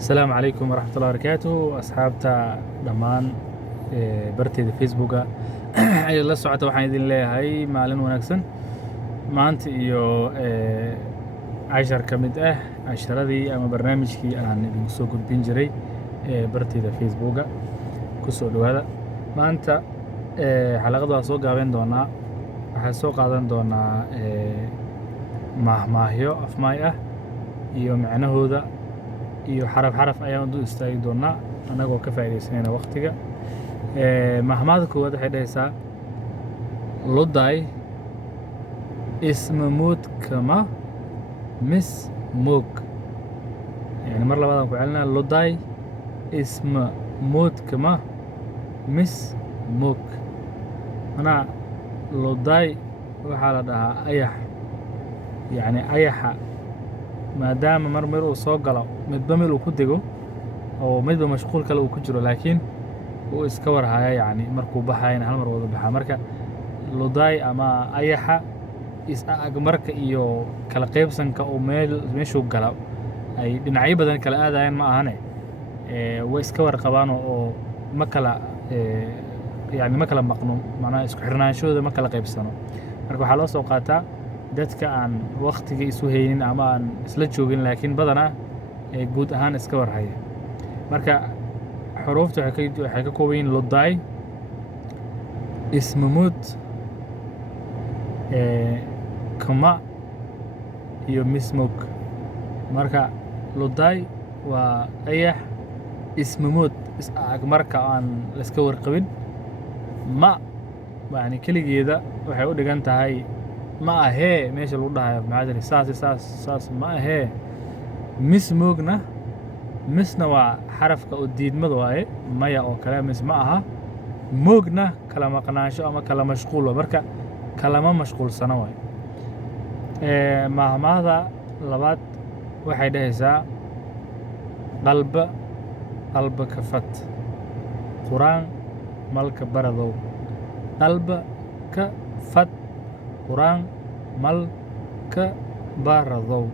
السلام عليكم ورحمة الله وبركاته أصحابتا دمان bartayda Facebooka ay la socota waxaan idin leeyahay maalin wanaagsan maanta iyo cashar ka mid ah casharadii ama barnaamijkii aan idin soo gudbin jiray bartayda Facebooka ku soo dhawaada maanta xalaqada waa soo gaaban doonaa waxaan soo qaadan doonaa mahmaahyo afmaay ah iyo macnahooda iyo xaraf ayaan u istaagi doonaa anagoo ka faa'iideysanayna waqtiga mahmaahda koowaad waxay dhahaysaa luday isma mood kama mis moog yani mar labaad aan ku celinaa luday isma mood kama mis moog manaa luday waxaa la dhahaa ayax yani ayaxa maadaama mar uu soo galo midba meel uu ku dego oo midba mashquul kale uu ku jiro laakiin uu iska warhaya yani markuu baxayna hal mar wada baxaa marka luday ama ayaxa is-agmarka iyo kala qaybsanka oo meeshuu gala ay dhinacyo badan kala aadayaan ma ahane way iska warqabaan oo ma kala yani ma kala maqno macnaha isku xirnaanshooda ma kala qaybsano marka waxaa loo soo qaataa dadka aan waqtiga isu haynin ama aan isla joogin laakiin badanaa guud ahaan iska warhaya marka xuruufta waxay ka kooban yihiin luday ismamood kama iyo mismog marka luday waa ayax ismamood is-agmarka aan la iska warqabin ma yani keligeeda waxay u dhigan tahay ma ahee meesha lagu dhahayo maxaa saas ma ahee mismoogna misna waa xarafka oo diidmada waaye maya oo kale mis ma aha moogna kala maqnaansho ama kala mashquulo marka kalama mashquulsana waaye mahmaahda labaad waxay dhahaysaa qalba kafad quraan malka baradow qalba ka fad quraan malka baradow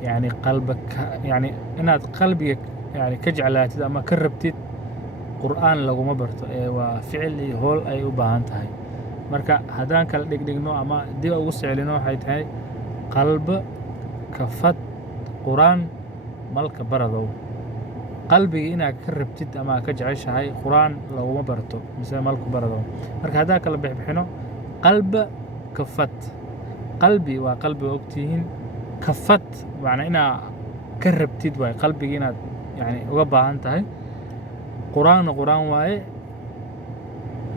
يعني قلبك يعني inaad qalbiga yani ka jeclaatid ama ka rabtid qur'aan laguma barto waa ficil iyo hool ay u baahan tahay marka haddaan kala dhigno ama dib ugu sicilino waxay tahay qalba kafad qur'aan malka baradow qalbiga inaad ka rabtid ama ka jeceshahay qur'aan laguma barto mise malku baradow marka haddaan kala bixbixino qalba kafad qalbi waa qalbiga ogtihiin kafad macna inaad ka rabtid waaye qalbiga inaad yani uga baahan tahay qur'aanna qur'aan waaye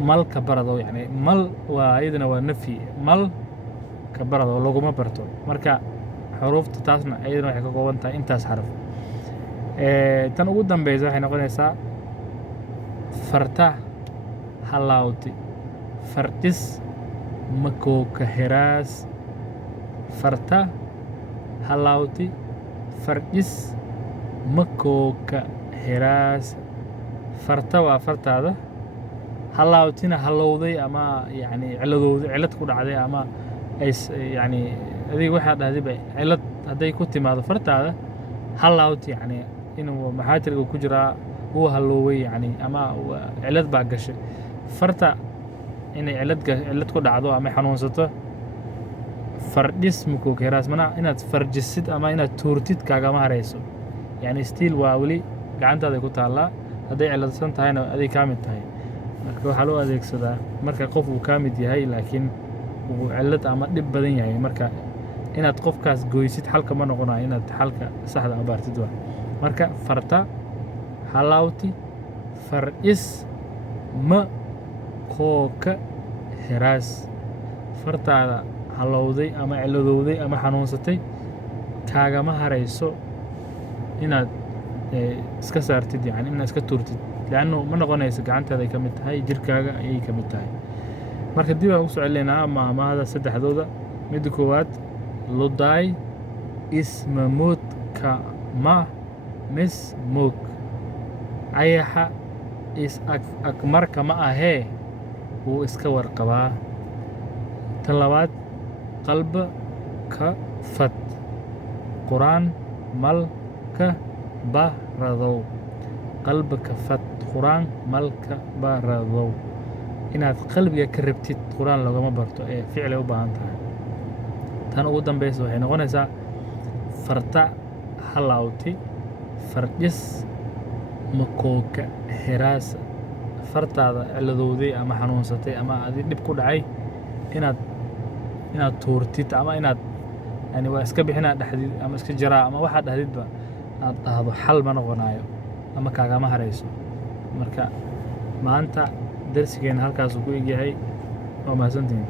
malka baradow yani mal waa iyadana waa nafyi mal ka baradow laguma barto marka xuruufta taasna iyadana waxay ka kooban tahay intaas xaraf tan ugu dambeysa waxay noqonaysaa farta halaawti fardhis makooka heraas farta halaawti fardhis makooka heraas farta waa fartaada halaawtina halowday ama yani cilad ku dhacday ama yani adiga waxaa dhahdayba cilad hadday ku timaado fartaada halaawti yani inuu maxaatirka ku jiraa uu halooway yani ama cilad baa gashay farta inay cilad ku dhacdo ama xanuunsato fardhis makooka heraas mana inaad farjisid ama inaad tuurtid kaagama harayso yani stiil waa weli gacantaada ku taallaa hadday ciladsan tahayna aday kaa mid tahay marka waxaa loo adeegsadaa marka qof uu kaa mid yahay laakiin uu cilad ama dhib badan yahay marka inaad qofkaas goysid xalka ma noqonayo inaad xalka saxda abaartid waa marka farta halaawti fardhis makooka heraas fartaada halowday ama ciladowday ama xanuunsatay kaagama harayso inaad iska saartid yani inaad iska tuurtid leannu ma noqonayso gacantaada ay ka mid tahay jirkaaga ayay ka mid tahay marka dib aan u soo celinaynaa mahmaahda saddexdooda midda koowaad luday ismamood kama mis moog ayaxa is-agmarka ma ahee wuu iska warqabaa tan labaad qalba ka fad quraan mal ka ba baradow qalbaka fad quraan malka baradow inaad qalbiga ka rabtid quraan lagama barto ee ficil ay u baahan tahay tan ugu dambaysa waxay noqonaysaa farta halawti fardhis makooka heraasa fartaada ciladowday ama xanuunsatay ama adi dhib ku dhacay inaad tuurtid ama inaad yani waa iska bixinaa dhaxdid ama iska jaraa ama waxaad dhahdidba aad dhahdo xal ma noqonayo ama kaagama harayso marka maanta darsigeena halkaasuu ku egyahay waa mahadsantihiin